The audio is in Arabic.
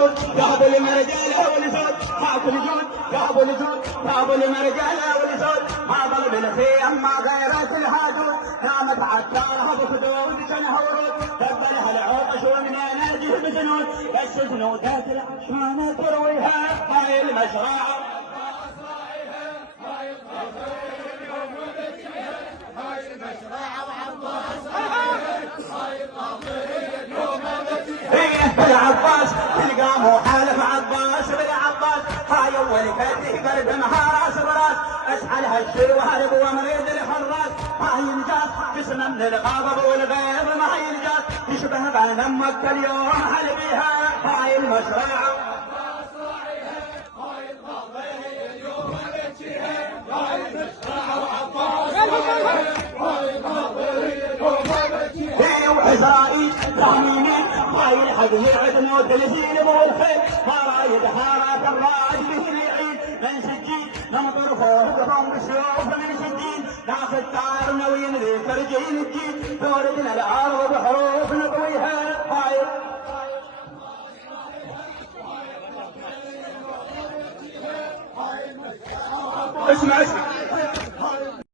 جنود يا ابو المرجال والجود حاكم جود يا ابو الجود يا ابو المرجال والجود ما ضل بالخيم ما غيرت الهاجود نامت عتاها بخدود كانها ورود تبلها العوطش ومن يناجه بجنود السجن ذات العشان ترويها هاي المشرعه بالعباس تلقى مو حالف عباس بالعباس هاي اول فتح قلبها راس براس اسحل هالشي وهرب ومريد الحراس ما ينجاز جسم من الغضب والغيظ ما ينجاز يشبه بين امك اليوم هل بيها هاي المشرعه وعزائي تهميني هاي الحق عدنا وتلزين والخيل ما رايد حارات الراج به العيد من سجين نمطر فوق قفم بسيوف من سجين ناخذ تارنا وينذيك رجين الجين توردنا الارض بحروف نطويها هاي اسمع